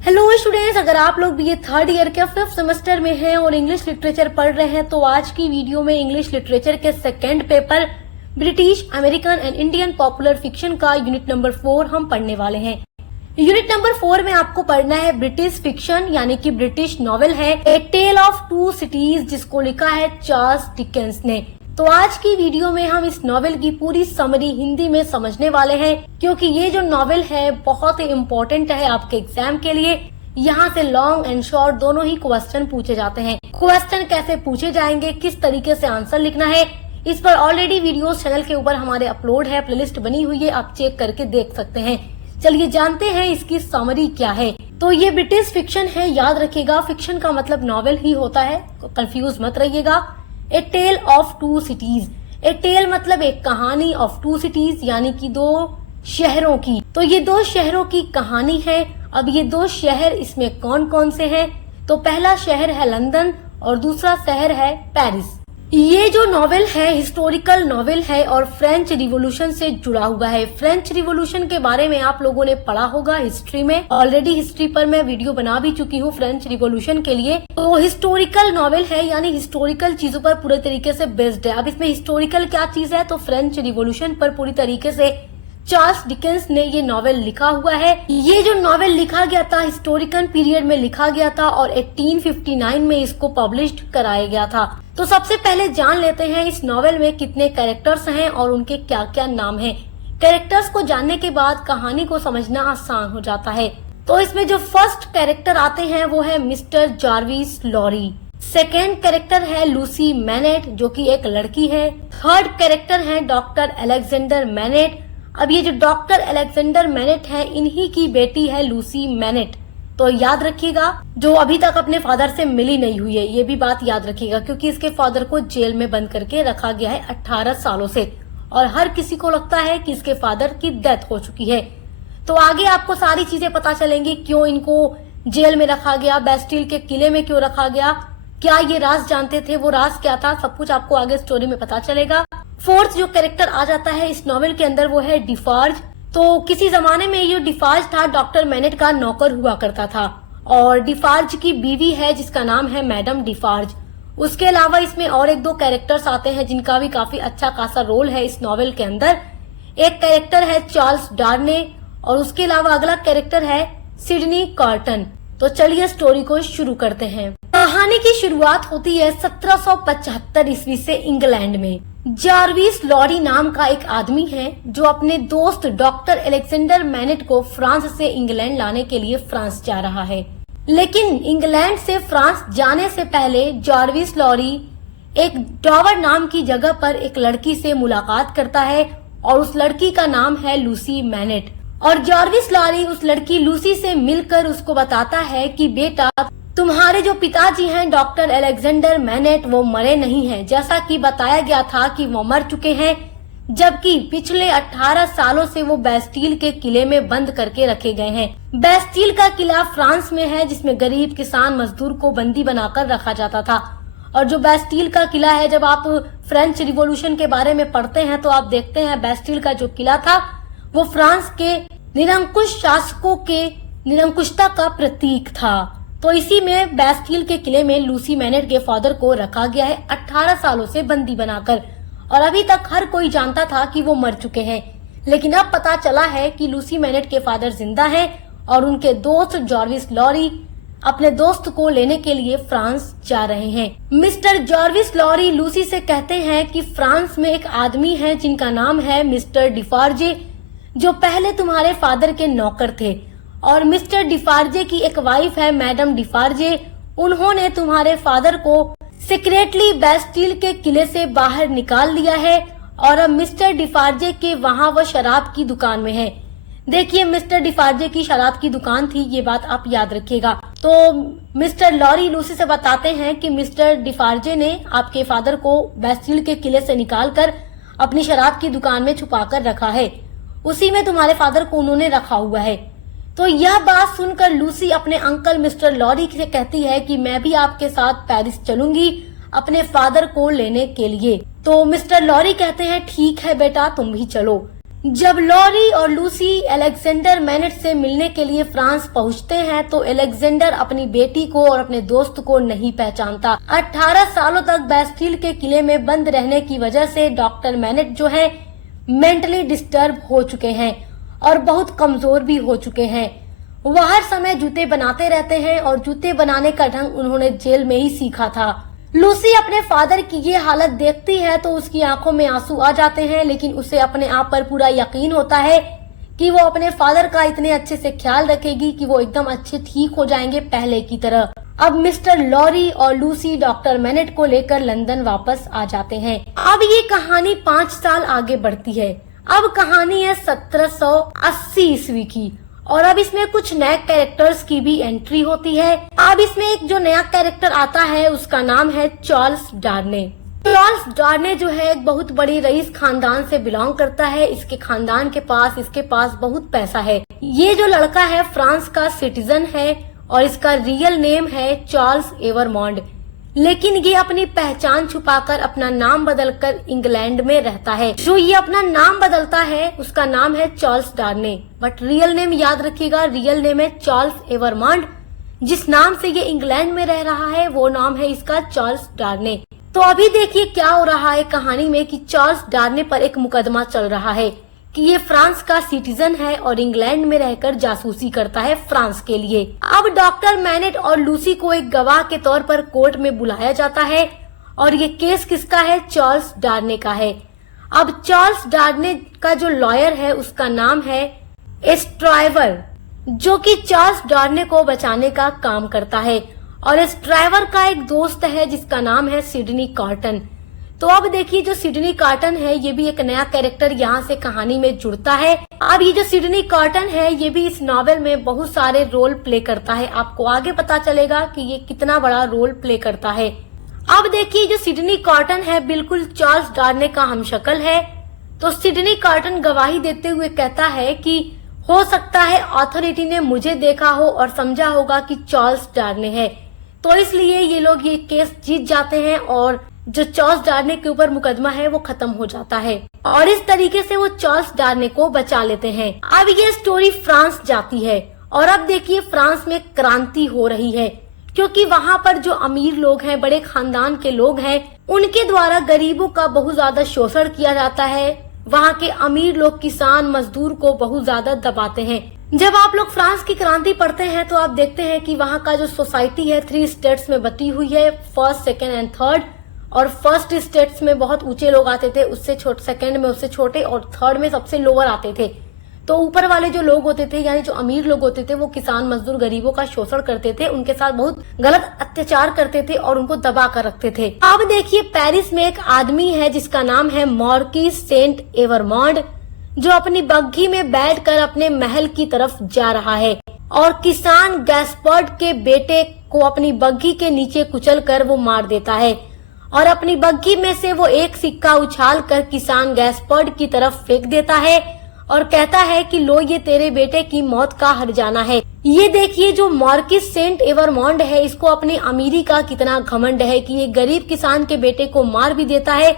Hello students, अगर आप लोग भी ये थर्ड ईयर के 5th सेमेस्टर में हैं और इंग्लिश लिटरेचर पढ़ रहे हैं तो आज की वीडियो में इंग्लिश लिटरेचर के second paper British, American and Indian popular fiction का यूनिट नंबर 4 हम पढ़ने वाले हैं। यूनिट नंबर 4 में आपको पढ़ना है ब्रिटिश फिक्शन यानी कि ब्रिटिश नॉवेल है ए टेल ऑफ टू सिटीज, जिसको लिखा है चार्ल्स डिकेंस ने। तो आज की वीडियो में हम इस नॉवेल की पूरी समरी हिंदी में समझने वाले हैं, क्योंकि ये जो नॉवेल है बहुत ही इम्पोर्टेंट है आपके एग्जाम के लिए। यहाँ से लॉन्ग एंड शॉर्ट दोनों ही क्वेश्चन पूछे जाते हैं। क्वेश्चन कैसे पूछे जाएंगे, किस तरीके से आंसर लिखना है, इस पर ऑलरेडी वीडियोस चैनल के ऊपर हमारे अपलोड है, प्लेलिस्ट बनी हुई है, आप चेक करके देख सकते हैं। चलिए जानते हैं इसकी समरी क्या है। तो ये ब्रिटिश फिक्शन है, याद रखिएगा फिक्शन का मतलब नॉवेल ही होता है, कंफ्यूज मत रहिएगा। A tale of two cities, a tale मतलब एक कहानी, ऑफ टू सिटीज यानी कि दो शहरों की। तो ये दो शहरों की कहानी है। अब ये दो शहर इसमें कौन कौन से हैं? तो पहला शहर है लंदन और दूसरा शहर है पेरिस। ये जो नॉवेल है हिस्टोरिकल नॉवेल है और फ्रेंच रिवॉल्यूशन से जुड़ा हुआ है। फ्रेंच रिवॉल्यूशन के बारे में आप लोगों ने पढ़ा होगा हिस्ट्री में, ऑलरेडी हिस्ट्री पर मैं वीडियो बना भी चुकी हूँ फ्रेंच रिवॉल्यूशन के लिए। तो हिस्टोरिकल नॉवेल है यानी हिस्टोरिकल चीजों पर पूरे तरीके से बेस्ड है। अब इसमें हिस्टोरिकल क्या चीज है? तो फ्रेंच रिवॉल्यूशन पर पूरी तरीके से चार्ल्स डिकेंस ने ये नॉवेल लिखा हुआ है। ये जो नॉवेल लिखा गया था हिस्टोरिकल पीरियड में लिखा गया था और 1859 में इसको पब्लिश्ड कराया गया था। तो सबसे पहले जान लेते हैं इस नॉवेल में कितने कैरेक्टर्स हैं और उनके क्या क्या नाम हैं। कैरेक्टर्स को जानने के बाद कहानी को समझना आसान हो जाता है। तो इसमें जो फर्स्ट कैरेक्टर आते हैं वो है mister Jarvis Lorry. Second character है लूसी मैनेट जो कि एक लड़की है। थर्ड कैरेक्टर है डॉक्टर अलेक्जेंडर मैनेट। अब ये जो डॉक्टर अलेक्जेंडर मैनेट है इन्हीं की बेटी है लूसी मैनेट। तो याद रखिएगा जो अभी तक अपने फादर से मिली नहीं हुई है, ये भी बात याद रखिएगा, क्योंकि इसके फादर को जेल में बंद करके रखा गया है 18 सालों से और हर किसी को लगता है कि इसके फादर की डेथ हो चुकी है। तो आगे आपको सारी चीजें पता चलेंगी, क्यों इनको जेल में रखा गया, बेस्टिल के किले में क्यों रखा गया, क्या ये राज जानते थे, वो राज क्या था, सब कुछ आपको आगे स्टोरी में पता चलेगा। फोर्थ जो कैरेक्टर आ जाता है इस नॉवेल के अंदर वो है डिफार्ज। तो किसी जमाने में ये डिफार्ज था डॉक्टर मैनेट का नौकर हुआ करता था और डिफार्ज की बीवी है जिसका नाम है मैडम डिफार्ज। उसके अलावा इसमें और एक दो कैरेक्टर्स आते हैं जिनका भी काफी अच्छा खासा रोल है इस नॉवेल के अंदर। एक कैरेक्टर है चार्ल्स डार्ने और उसके अलावा अगला कैरेक्टर है सिडनी कार्टन। तो चलिए स्टोरी को शुरू करते हैं। कहानी की शुरुआत होती है 1775 ईस्वी से इंग्लैंड में। जार्विस लॉरी नाम का एक आदमी है जो अपने दोस्त डॉक्टर अलेक्जेंडर मैनेट को फ्रांस से इंग्लैंड लाने के लिए फ्रांस जा रहा है। लेकिन इंग्लैंड से फ्रांस जाने से पहले जार्विस लॉरी एक डॉवर नाम की जगह पर एक लड़की से मुलाकात करता है और उस लड़की का नाम है लूसी मैनेट। और जार्विस लॉरी उस लड़की लूसी से मिलकर उसको बताता है कि बेटा तुम्हारे जो पिताजी हैं डॉक्टर अलेक्जेंडर मैनेट वो मरे नहीं हैं, जैसा कि बताया गया था कि वो मर चुके हैं, जबकि पिछले 18 सालों से वो बेस्टिल के किले में बंद करके रखे गए हैं। बेस्टिल का किला फ्रांस में है जिसमें गरीब किसान मजदूर को बंदी बनाकर रखा जाता था। और जो बेस्टिल का किला है, जब आप फ्रेंच रिवॉल्यूशन के बारे में पढ़ते हैं तो आप देखते हैं बेस्टिल का जो किला था वो फ्रांस के निरंकुश शासकों के निरंकुशता का प्रतीक था। तो इसी में बेस्टिल के किले में लूसी मैनेट के फादर को रखा गया है 18 सालों से बंदी बनाकर। और अभी तक हर कोई जानता था कि वो मर चुके हैं, लेकिन अब पता चला है कि लूसी मैनेट के फादर जिंदा हैं और उनके दोस्त जार्विस लॉरी अपने दोस्त को लेने के लिए फ्रांस जा रहे हैं। मिस्टर जार्विस लॉरी लूसी से कहते हैं कि फ्रांस में एक आदमी है जिनका नाम है मिस्टर डिफार्जे, जो पहले तुम्हारे फादर के नौकर थे, और मिस्टर डिफार्जे की एक वाइफ है मैडम डिफार्जे, उन्होंने तुम्हारे फादर को सीक्रेटली बेस्टिल के किले से बाहर निकाल लिया है और अब मिस्टर डिफार्जे के वहाँ वो शराब की दुकान में है। देखिए मिस्टर डिफार्जे की शराब की दुकान थी, ये बात आप याद रखिएगा। तो मिस्टर लॉरी लूसी से बताते हैं कि मिस्टर डिफार्जे ने आपके फादर को बेस्टिल के किले से निकालकर अपनी शराब की दुकान में छुपा कर रखा है, उसी में तुम्हारे फादर को उन्होंने रखा हुआ है। तो यह बात सुनकर लूसी अपने अंकल मिस्टर लॉरी से कहती है कि मैं भी आपके साथ पेरिस चलूंगी अपने फादर को लेने के लिए। तो मिस्टर लॉरी कहते हैं ठीक है बेटा तुम भी चलो। जब लॉरी और लूसी अलेक्जेंडर मैनेट से मिलने के लिए फ्रांस पहुंचते हैं तो अलेक्जेंडर अपनी बेटी को और अपने दोस्त को नहीं पहचानता। 18 सालों तक बैस्टिल के किले में बंद रहने की वजह से डॉक्टर मैनेट जो है मेंटली डिस्टर्ब हो चुके हैं और बहुत कमजोर भी हो चुके हैं। वह हर समय जूते बनाते रहते हैं और जूते बनाने का ढंग उन्होंने जेल में ही सीखा था। लूसी अपने फादर की ये हालत देखती है तो उसकी आंखों में आंसू आ जाते हैं, लेकिन उसे अपने आप पर पूरा यकीन होता है कि वो अपने फादर का इतने अच्छे से ख्याल रखेगी कि वो एकदम अच्छे ठीक हो जाएंगे पहले की तरह। अब मिस्टर लॉरी और लूसी डॉक्टर मैनेट को लेकर लंदन वापस आ जाते हैं। अब ये कहानी 5 साल आगे बढ़ती है। अब कहानी है 1780 ईस्वी की और अब इसमें कुछ नए कैरेक्टर्स की भी एंट्री होती है। अब इसमें एक जो नया कैरेक्टर आता है उसका नाम है चार्ल्स डार्ने। चार्ल्स डार्ने जो है एक बहुत बड़ी रईस खानदान से बिलोंग करता है। इसके खानदान के पास इसके पास बहुत पैसा है। ये जो लड़का है फ्रांस का सिटीजन है और इसका रियल नेम है चार्ल्स एवरमॉन्ड, लेकिन ये अपनी पहचान छुपाकर अपना नाम बदलकर इंग्लैंड में रहता है। जो ये अपना नाम बदलता है उसका नाम है चार्ल्स डार्ने, बट रियल नेम याद रखिएगा, रियल नेम है चार्ल्स एवरमॉन्ड। जिस नाम से ये इंग्लैंड में रह रहा है वो नाम है इसका चार्ल्स डार्ने। तो अभी देखिए क्या हो रहा है कहानी में कि चार्ल्स डार्ने पर एक मुकदमा चल रहा है कि ये फ्रांस का सिटीजन है और इंग्लैंड में रहकर जासूसी करता है फ्रांस के लिए। अब डॉक्टर मैनेट और लूसी को एक गवाह के तौर पर कोर्ट में बुलाया जाता है और ये केस किसका है? चार्ल्स डार्ने का है। अब चार्ल्स डार्ने का जो लॉयर है उसका नाम है स्ट्राइवर, जो कि चार्ल्स डार्ने को बचाने का काम करता है और स्ट्राइवर का एक दोस्त है जिसका नाम है सिडनी कार्टन। तो अब देखिए जो सिडनी कार्टन है ये भी एक नया कैरेक्टर यहाँ से कहानी में जुड़ता है। अब ये जो सिडनी कार्टन है ये भी इस नॉवेल में बहुत सारे रोल प्ले करता है। आपको आगे पता चलेगा कि ये कितना बड़ा रोल प्ले करता है। अब देखिए जो सिडनी कार्टन है बिल्कुल चार्ल्स डार्ने का हमशक्ल है। तो सिडनी कार्टन गवाही देते हुए कहता है कि हो सकता है अथॉरिटी ने मुझे देखा हो और समझा होगा कि चार्ल्स डार्ने है, तो इसलिए ये लोग ये केस जीत जाते हैं और जो चार्ल्स डार्ने के ऊपर मुकदमा है वो खत्म हो जाता है और इस तरीके से वो चार्ल्स डार्ने को बचा लेते हैं। अब ये स्टोरी फ्रांस जाती है और अब देखिए फ्रांस में क्रांति हो रही है क्योंकि वहाँ पर जो अमीर लोग हैं, बड़े खानदान के लोग हैं, उनके द्वारा गरीबों का बहुत ज्यादा शोषण किया जाता है। वहाँ के अमीर लोग किसान मजदूर को बहुत ज्यादा दबाते हैं। जब आप लोग फ्रांस की क्रांति पढ़ते हैं तो आप देखते हैं कि वहाँ का जो सोसाइटी है 3 स्टेट्स में बटी हुई है, फर्स्ट, सेकेंड एंड थर्ड। और फर्स्ट स्टेट्स में बहुत ऊंचे लोग आते थे, उससे छोटे, सेकंड में उससे छोटे और थर्ड में सबसे लोअर आते थे। तो ऊपर वाले जो लोग होते थे यानी जो अमीर लोग होते थे वो किसान मजदूर गरीबों का शोषण करते थे, उनके साथ बहुत गलत अत्याचार करते थे और उनको दबा कर रखते थे। अब देखिए पेरिस में एक आदमी है जिसका नाम है मार्किस सेंट एवरमॉन्ड, जो अपनी बग्घी में बैठकर अपने महल की तरफ जा रहा है और किसान गैस्पर्ड के बेटे को अपनी बग्घी के नीचे कुचल कर वो मार देता है और अपनी बग्घी में से वो एक सिक्का उछाल कर किसान गैस्पर्ड की तरफ फेंक देता है और कहता है कि लो ये तेरे बेटे की मौत का हर्जाना है। ये देखिए जो मार्किस सेंट एवरमॉन्ड है इसको अपनी अमीरी का कितना घमंड है कि ये गरीब किसान के बेटे को मार भी देता है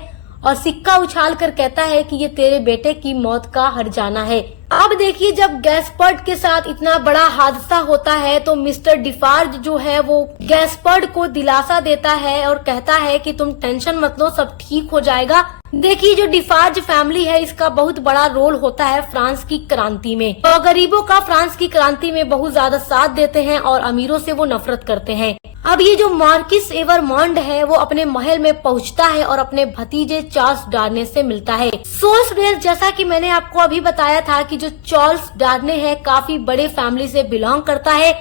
और सिक्का उछाल कर कहता है कि ये तेरे बेटे की मौत का हर्जाना है। अब देखिए जब गैस्पर्ड के साथ इतना बड़ा हादसा होता है तो मिस्टर डिफार्ज जो है वो गैस्पर्ड को दिलासा देता है और कहता है कि तुम टेंशन मत लो, सब ठीक हो जाएगा। देखिए जो डिफार्ज फैमिली है इसका बहुत बड़ा रोल होता है फ्रांस की क्रांति में। तो गरीबों का फ्रांस की क्रांति में बहुत ज्यादा साथ देते हैं और अमीरों से वो नफरत करते हैं। अब ये जो मार्किस एवरमॉन्ड है वो अपने महल में पहुंचता है और अपने भतीजे चार्ल्स डार्ने से मिलता है। सोर्स रेस जैसा कि मैंने आपको अभी बताया था कि जो चार्ल्स डार्ने है काफी बड़े फैमिली से बिलोंग करता है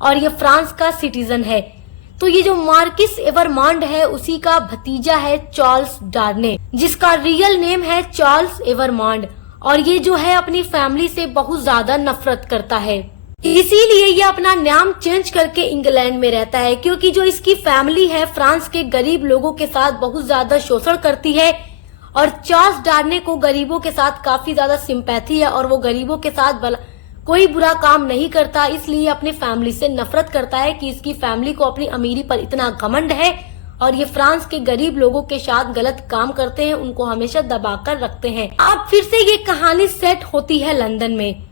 और ये फ्रांस का सिटीजन है। तो ये जो मार्किस एवरमॉन्ड है उसी का भतीजा है चार्ल्स डार्ने, जिसका रियल नेम है चार्ल्स एवरमॉन्ड और ये जो है अपनी फैमिली से बहुत ज्यादा नफरत करता है। इसीलिए ये अपना नाम चेंज करके इंग्लैंड में रहता है क्योंकि जो इसकी फैमिली है फ्रांस के गरीब लोगों के साथ बहुत ज्यादा शोषण करती है और चार्ल्स डार्ने को गरीबों के साथ काफी ज्यादा सिंपैथी है और वो गरीबों के साथ कोई बुरा काम नहीं करता, इसलिए अपनी फैमिली से नफरत करता है कि इसकी फैमिली को अपनी अमीरी पर इतना घमंड है और ये फ्रांस के गरीब लोगों के साथ गलत काम करते हैं, उनको हमेशा दबाकर रखते हैं। अब फिर से ये कहानी सेट होती है लंदन में।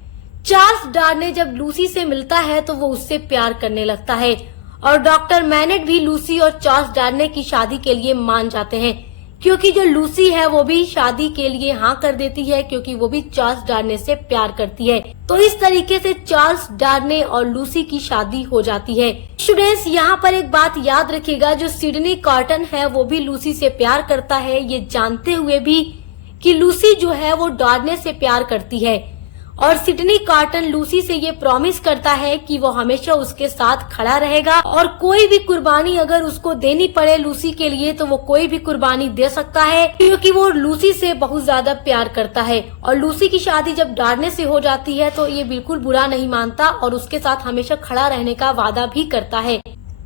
चार्ल्स डार्ने जब लूसी से मिलता है तो वो उससे प्यार करने लगता है और डॉक्टर मैनेट भी लूसी और चार्ल्स डार्ने की शादी के लिए मान जाते हैं, क्योंकि जो लूसी है वो भी शादी के लिए हाँ कर देती है, क्योंकि वो भी चार्ल्स डार्ने से प्यार करती है। तो इस तरीके से चार्ल्स डार्ने और लूसी की शादी हो जाती है। स्टूडेंट्स, यहाँ पर एक बात याद रखिएगा, जो सिडनी कॉटन है वो भी लूसी से प्यार करता है, ये जानते हुए भी कि लूसी जो है वो डार्ने से प्यार करती है। और सिडनी कॉटन लूसी से ये प्रॉमिस करता है कि वो हमेशा उसके साथ खड़ा रहेगा और कोई भी कुर्बानी अगर उसको देनी पड़े लूसी के लिए तो वो कोई भी कुर्बानी दे सकता है, क्योंकि वो लूसी से बहुत ज्यादा प्यार करता है। और लूसी की शादी जब डार्ने से हो जाती है तो ये बिल्कुल बुरा नहीं मानता और उसके साथ हमेशा खड़ा रहने का वादा भी करता है।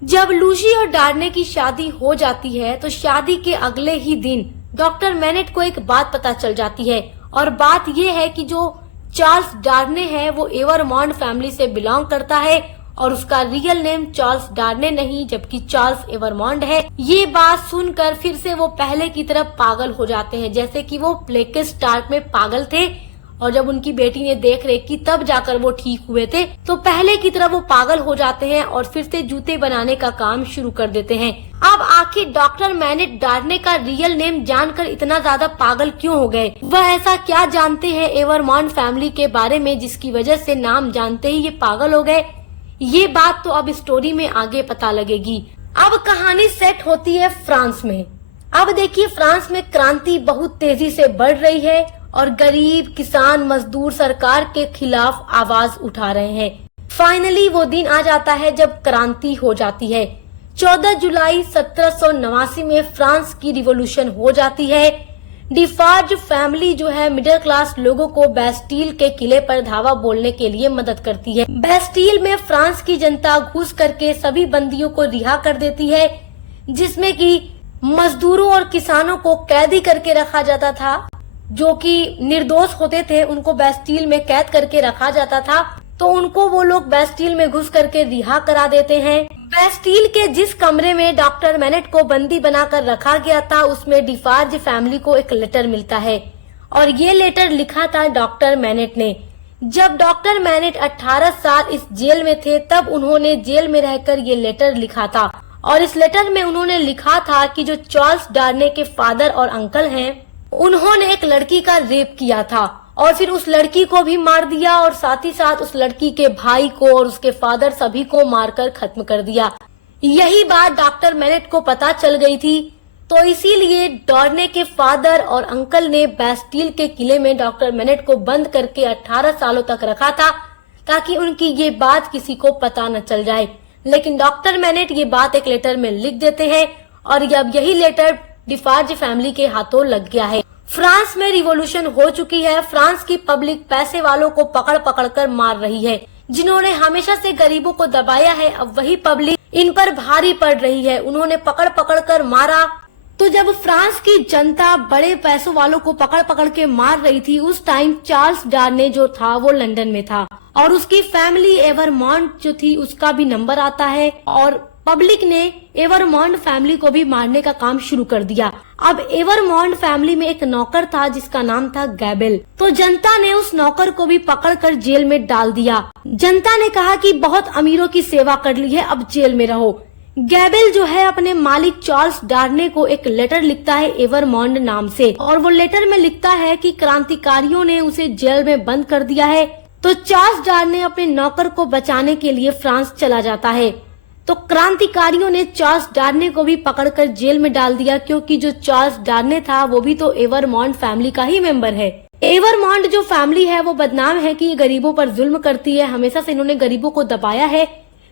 जब लूसी और डार्ने की शादी हो जाती है तो शादी के अगले ही दिन डॉक्टर मैनेट को एक बात पता चल जाती है, और बात ये है कि जो चार्ल्स डार्ने है वो एवरमॉन्ड फैमिली से बिलोंग करता है और उसका रियल नेम चार्ल्स डार्ने नहीं जबकि चार्ल्स एवरमॉन्ड है। ये बात सुनकर फिर से वो पहले की तरफ पागल हो जाते हैं, जैसे कि वो ब्लैक स्टार्ट में पागल थे और जब उनकी बेटी ने देख रेख की तब जाकर वो ठीक हुए थे। तो पहले की तरह वो पागल हो जाते हैं और फिर से जूते बनाने का काम शुरू कर देते हैं। अब आखिर डॉक्टर मैनेट डार्ने का रियल नेम जानकर इतना ज्यादा पागल क्यों हो गए? वह ऐसा क्या जानते हैं एवरमॉन्ड फैमिली के बारे में जिसकी वजह से नाम जानते ही ये पागल हो गए? ये बात तो अब स्टोरी में आगे पता लगेगी। अब कहानी सेट होती है फ्रांस में। अब देखिए, फ्रांस में क्रांति बहुत तेजी से बढ़ रही है और गरीब किसान मजदूर सरकार के खिलाफ आवाज उठा रहे हैं। फाइनली वो दिन आ जाता है जब क्रांति हो जाती है। 14 जुलाई 1789 में फ्रांस की रिवॉल्यूशन हो जाती है। डिफार्ज फैमिली जो है मिडिल क्लास लोगों को बेस्टील के किले पर धावा बोलने के लिए मदद करती है। बेस्टील में फ्रांस की जनता घुस करके सभी बंदियों को रिहा कर देती है, जिसमें कि मजदूरों और किसानों को कैदी करके रखा जाता था। जो कि निर्दोष होते थे उनको बेस्टील में कैद करके रखा जाता था, तो उनको वो लोग बेस्टील में घुस करके रिहा करा देते हैं। बेस्टील के जिस कमरे में डॉक्टर मैनेट को बंदी बनाकर रखा गया था उसमें डिफार्ज फैमिली को एक लेटर मिलता है और ये लेटर लिखा था डॉक्टर मैनेट ने। जब डॉक्टर मैनेट 18 साल इस जेल में थे तब उन्होंने जेल में रहकर ये लेटर लिखा था और इस लेटर में उन्होंने लिखा था कि जो चार्ल्स डार्ने के फादर और अंकल हैं उन्होंने एक लड़की का रेप किया था और फिर उस लड़की को भी मार दिया और साथ ही साथ उस लड़की के भाई को और उसके फादर सभी को मारकर खत्म कर दिया। यही बात डॉक्टर मैनेट को पता चल गई थी, तो इसीलिए डार्ने के फादर और अंकल ने बेस्टील के किले में डॉक्टर मैनेट को बंद करके 18 सालों तक रखा था ताकि उनकी ये बात किसी को पता न चल जाए। लेकिन डॉक्टर मैनेट ये बात एक लेटर में लिख देते हैं और अब यही लेटर डिफार्ज फैमिली के हाथों लग गया है। फ्रांस में रिवॉल्यूशन हो चुकी है। फ्रांस की पब्लिक पैसे वालों को पकड़ पकड़ कर मार रही है। जिन्होंने हमेशा से गरीबों को दबाया है अब वही पब्लिक इन पर भारी पड़ रही है। उन्होंने पकड़ पकड़ कर मारा। तो जब फ्रांस की जनता बड़े पैसों वालों को पकड़ पकड़ के मार रही थी उस टाइम चार्ल्स डार्ने जो था वो लंदन में था और उसकी फैमिली एवरमॉन्ड जो थी उसका भी नंबर आता है और पब्लिक ने एवरमॉन्ड फैमिली को भी मारने का काम शुरू कर दिया। अब एवरमॉन्ड फैमिली में एक नौकर था जिसका नाम था गैबेल। तो जनता ने उस नौकर को भी पकड़कर जेल में डाल दिया। जनता ने कहा कि बहुत अमीरों की सेवा कर ली है, अब जेल में रहो। गैबेल जो है अपने मालिक चार्ल्स डार्ने को एक लेटर लिखता है एवरमॉन्ड नाम से और वो लेटर में लिखता है कि क्रांतिकारियों ने उसे जेल में बंद कर दिया है। तो चार्ल्स डार्ने अपने नौकर को बचाने के लिए फ्रांस चला जाता है। तो क्रांतिकारियों ने चार्ल्स डार्ने को भी पकड़कर जेल में डाल दिया, क्योंकि जो चार्ल्स डार्ने था वो भी तो एवरमॉन्ड फैमिली का ही मेंबर है। एवरमॉन्ड जो फैमिली है वो बदनाम है कि ये गरीबों पर जुल्म करती है, हमेशा से इन्होंने गरीबों को दबाया है,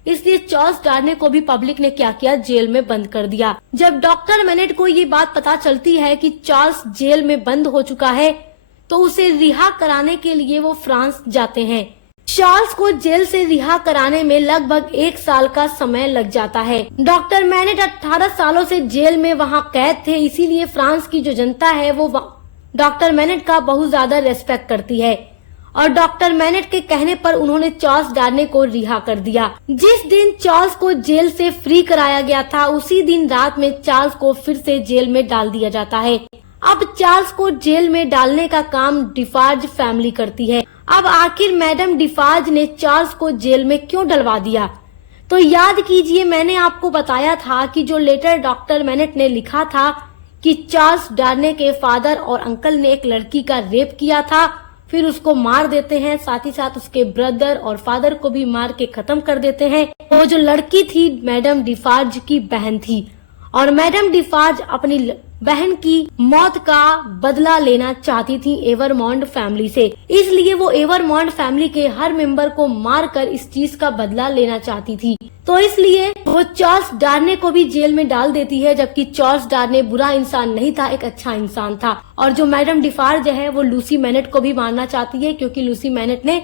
इसलिए चार्ल्स डार्ने को भी पब्लिक ने क्या किया, जेल में बंद कर दिया। जब डॉक्टर मैनेट को ये बात पता चलती है कि चार्ल्स जेल में बंद हो चुका है तो उसे रिहा कराने के लिए वो फ्रांस जाते हैं। चार्ल्स को जेल से रिहा कराने में लगभग 1 साल का समय लग जाता है। डॉक्टर मैनेट 18 सालों से जेल में वहाँ कैद थे, इसीलिए फ्रांस की जो जनता है वो डॉक्टर मैनेट का बहुत ज्यादा रेस्पेक्ट करती है और डॉक्टर मैनेट के कहने पर उन्होंने चार्ल्स डार्ने को रिहा कर दिया। जिस दिन चार्ल्स को जेल से फ्री कराया गया था, उसी दिन रात में चार्ल्स को फिर से जेल में डाल दिया जाता है। अब चार्ल्स को जेल में डालने का काम डिफार्ज फैमिली करती है। अब आखिर मैडम डिफार्ज ने चार्ल्स को जेल में क्यों डलवा दिया? तो याद कीजिए, मैंने आपको बताया था कि जो लेटर डॉक्टर मैनेट ने लिखा था कि चार्ल्स डार्ने के फादर और अंकल ने एक लड़की का रेप किया था, फिर उसको मार देते हैं, साथ ही साथ उसके ब्रदर और फादर को भी मार के खत्म कर देते हैं। वो जो लड़की थी मैडम डिफार्ज की बहन थी और मैडम डिफार्ज अपनी बहन की मौत का बदला लेना चाहती थी एवरमॉन्ड फैमिली से। इसलिए वो एवरमॉन्ड फैमिली के हर मेंबर को मारकर इस चीज का बदला लेना चाहती थी। तो इसलिए वो चार्ल्स डार्ने को भी जेल में डाल देती है, जबकि चार्ल्स डार्ने बुरा इंसान नहीं था, एक अच्छा इंसान था। और जो मैडम डिफार्ज है वो लूसी मैनेट को भी मारना चाहती है, क्योंकि लूसी मैनेट ने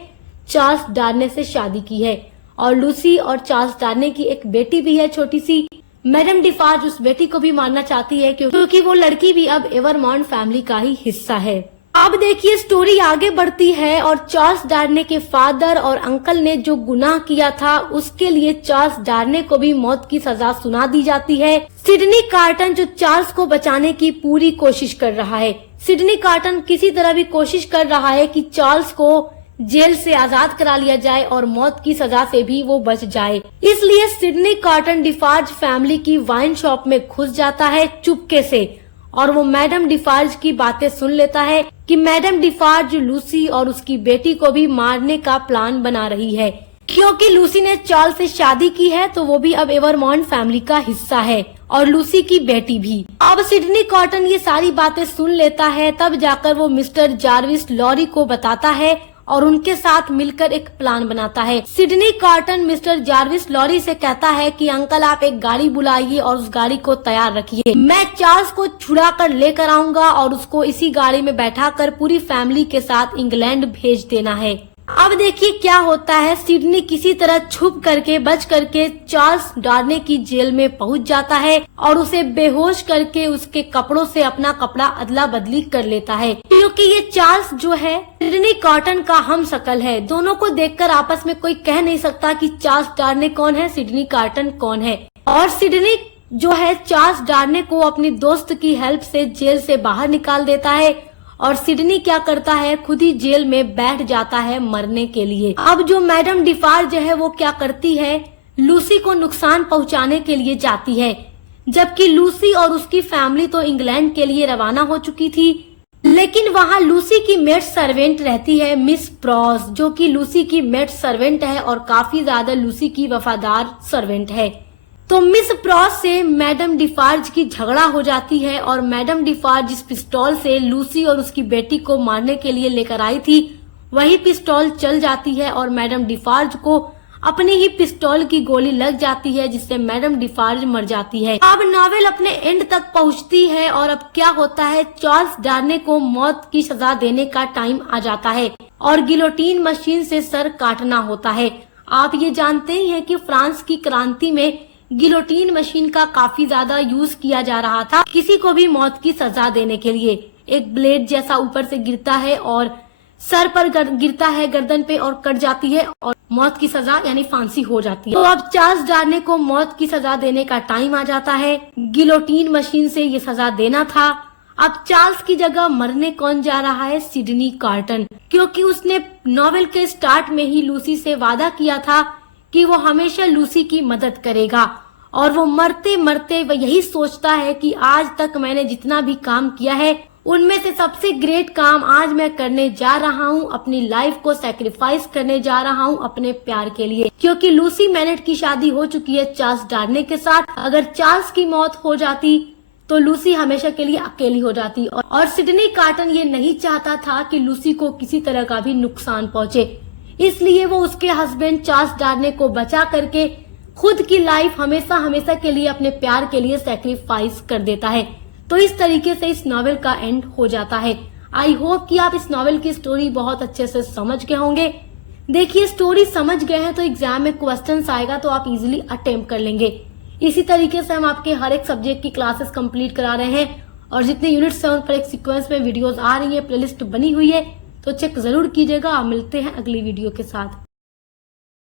चार्ल्स डार्ने से शादी की है और लूसी और चार्ल्स डार्ने की एक बेटी भी है छोटी सी। मैडम डिफार्ज उस बेटी को भी मारना चाहती है क्योंकि वो लड़की भी अब एवरमॉन्ड फैमिली का ही हिस्सा है। अब देखिए स्टोरी आगे बढ़ती है और चार्ल्स डार्ने के फादर और अंकल ने जो गुनाह किया था उसके लिए चार्ल्स डार्ने को भी मौत की सजा सुना दी जाती है। सिडनी कार्टन जो चार्ल्स को बचाने की पूरी कोशिश कर रहा है। सिडनी कार्टन किसी तरह भी कोशिश कर रहा है कि चार्ल्स को जेल से आजाद करा लिया जाए और मौत की सजा से भी वो बच जाए। इसलिए सिडनी कार्टन डिफार्ज फैमिली की वाइन शॉप में घुस जाता है चुपके से और वो मैडम डिफार्ज की बातें सुन लेता है कि मैडम डिफार्ज लूसी और उसकी बेटी को भी मारने का प्लान बना रही है। क्योंकि लूसी ने चार्ल्स से शादी की है तो वो भी अब एवरमॉन्ड फैमिली का हिस्सा है और लूसी की बेटी भी। अब सिडनी कार्टन ये सारी बातें सुन लेता है, तब जाकर वो मिस्टर जार्विस लॉरी को बताता है और उनके साथ मिलकर एक प्लान बनाता है। Sydney Carton mister Jarvis Lorry से कहता है कि अंकल आप एक गाड़ी बुलाइए और उस गाड़ी को तैयार रखिए, मैं चार्ल्स को छुड़ा कर लेकर आऊंगा और उसको इसी गाड़ी में बैठाकर पूरी फैमिली के साथ इंग्लैंड भेज देना है। अब देखिए क्या होता है। सिडनी किसी तरह छुप करके बच करके चार्ल्स डार्ने की जेल में पहुंच जाता है और उसे बेहोश करके उसके कपड़ों से अपना कपड़ा अदला बदली कर लेता है, क्योंकि ये चार्ल्स जो है सिडनी कार्टन का हम शकल है। दोनों को देखकर आपस में कोई कह नहीं सकता कि चार्ल्स डार्ने कौन है, सिडनी कार्टन कौन है। और सिडनी जो है चार्ल्स डार्ने को अपनी दोस्त की हेल्प से जेल से बाहर निकाल देता है और सिडनी क्या करता है, खुद ही जेल में बैठ जाता है मरने के लिए। अब जो मैडम डिफार्ज है वो क्या करती है, लूसी को नुकसान पहुंचाने के लिए जाती है, जबकि लूसी और उसकी फैमिली तो इंग्लैंड के लिए रवाना हो चुकी थी। लेकिन वहाँ लूसी की मेड सर्वेंट रहती है मिस प्रॉस, जो कि लूसी की मेड सर्वेंट है और काफी ज्यादा लूसी की वफादार सर्वेंट है। तो मिस प्रॉस से मैडम डिफार्ज की झगड़ा हो जाती है और मैडम डिफार्ज जिस पिस्तौल से लूसी और उसकी बेटी को मारने के लिए लेकर आई थी वही पिस्तौल चल जाती है और मैडम डिफार्ज को अपनी ही पिस्तौल की गोली लग जाती है, जिससे मैडम डिफार्ज मर जाती है। अब नॉवेल अपने एंड तक पहुंचती है और अब क्या होता है, चार्ल्स डार्ने को मौत की सजा देने का टाइम आ जाता है और गिलोटीन मशीन से सर काटना होता है। आप ये जानते ही हैं कि फ्रांस की क्रांति में गिलोटीन मशीन का काफी ज्यादा यूज किया जा रहा था किसी को भी मौत की सजा देने के लिए। एक ब्लेड जैसा ऊपर से गिरता है और सर पर गिरता है, गर्दन पे, और कट जाती है और मौत की सजा यानी फांसी हो जाती है। तो अब चार्ल्स डार्ने को मौत की सजा देने का टाइम आ जाता है। गिलोटीन मशीन से ये सजा देना था। अब चार्ल्स की जगह मरने कौन जा रहा है, सिडनी कार्टन, क्योंकि उसने नॉवेल के स्टार्ट में ही लूसी से वादा किया था कि वो हमेशा लूसी की मदद करेगा और वो मरते मरते वह यही सोचता है कि आज तक मैंने जितना भी काम किया है उनमें से सबसे ग्रेट काम आज मैं करने जा रहा हूँ, अपनी लाइफ को सैक्रिफाइस करने जा रहा हूँ अपने प्यार के लिए। क्योंकि लूसी मैनेट की शादी हो चुकी है चार्ल्स डार्ने के साथ। अगर चार्ल्स की मौत हो जाती तो लूसी हमेशा के लिए अकेली हो जाती और सिडनी कार्टन ये नहीं चाहता था कि लूसी को किसी तरह का भी नुकसान पहुँचे। इसलिए वो उसके हस्बैंड चार्ल्स डार्ने को बचा करके खुद की लाइफ हमेशा हमेशा के लिए अपने प्यार के लिए सैक्रिफाइस कर देता है। तो इस तरीके से इस नॉवेल का एंड हो जाता है। आई होप कि आप इस नॉवेल की स्टोरी बहुत अच्छे से समझ गए होंगे। देखिए स्टोरी समझ गए हैं तो एग्जाम में क्वेश्चंस आएगा तो आप इजीली अटेम्प्ट कर लेंगे। इसी तरीके से हम आपके हर एक सब्जेक्ट की क्लासेस कंप्लीट करा रहे हैं और जितने यूनिट्स हैं उन पर एक सीक्वेंस में वीडियोस आ रही है, प्लेलिस्ट बनी हुई है, तो चेक जरूर कीजिएगा। आप मिलते हैं अगली वीडियो के साथ।